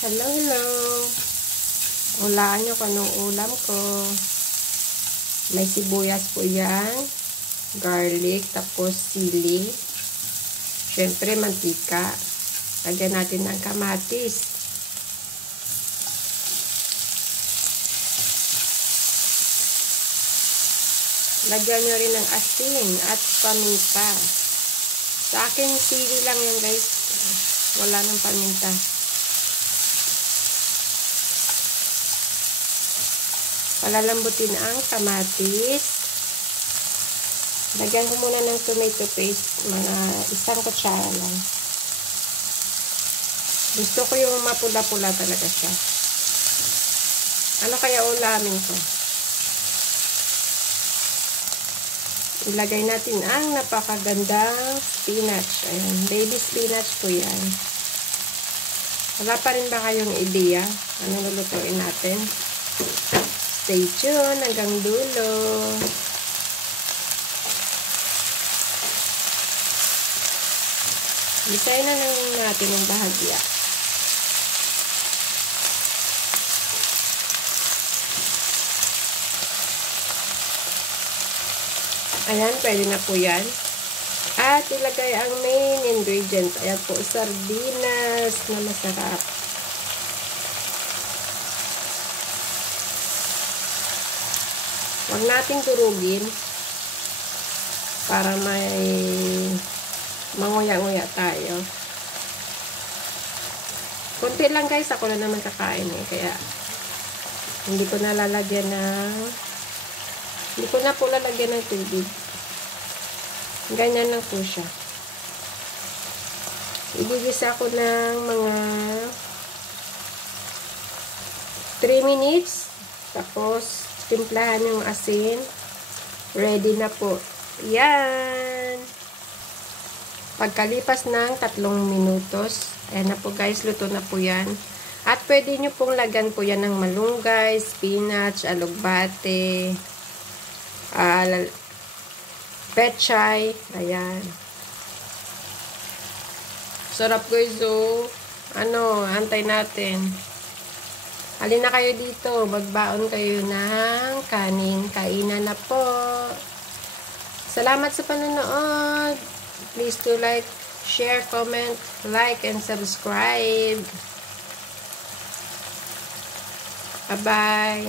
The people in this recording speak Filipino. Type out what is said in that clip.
Hello, hello. Ulaan nyo kung anong ulam ko. May sibuyas po yan. Garlic, tapos sili. Siyempre, mantika. Lagyan natin ng kamatis. Lagyan nyo rin ng asin at paminta. Sa akin, sili lang yan, guys. Wala ng paminta. Palalambutin ang kamatis. Lagyan ko muna ng tomato paste, mga 1 kutsara lang. Gusto ko yung mapula-pula talaga siya. Ano kaya ulamin ko? Ilagay natin ang napakagandang spinach. Ayan, baby spinach po yan. Wala pa rin ba kayong ideya? Ano lulutuin natin? Stay tuned hanggang dulo. Bisayin na lang natin ang bahagya. Ayan, pwede na po yan. At ilagay ang main ingredients. Ayan po, sardinas na masarap. Huwag nating durugin para may manguya-nguya tayo. Kunti lang guys, ako na naman kakain eh. Kaya hindi ko na lalagyan hindi ko na po lalagyan ng tubig. Ganyan lang po siya. Igigisa ko ng mga 3 minutes. Tapos timplahan yung asin. Ready na po. Yan. Pagkalipas ng 3 minutos, ayan na po guys, luto na po yan. At pwede nyo pong lagyan po yan ng malunggay, spinach, alugbate, pechay. Ayan. Sarap guys, oh. Antay natin. Halina kayo dito, magbaon kayo ng kanin. Kainan na po. Salamat sa panonood. Please to like, share, comment, like, and subscribe. Bye-bye.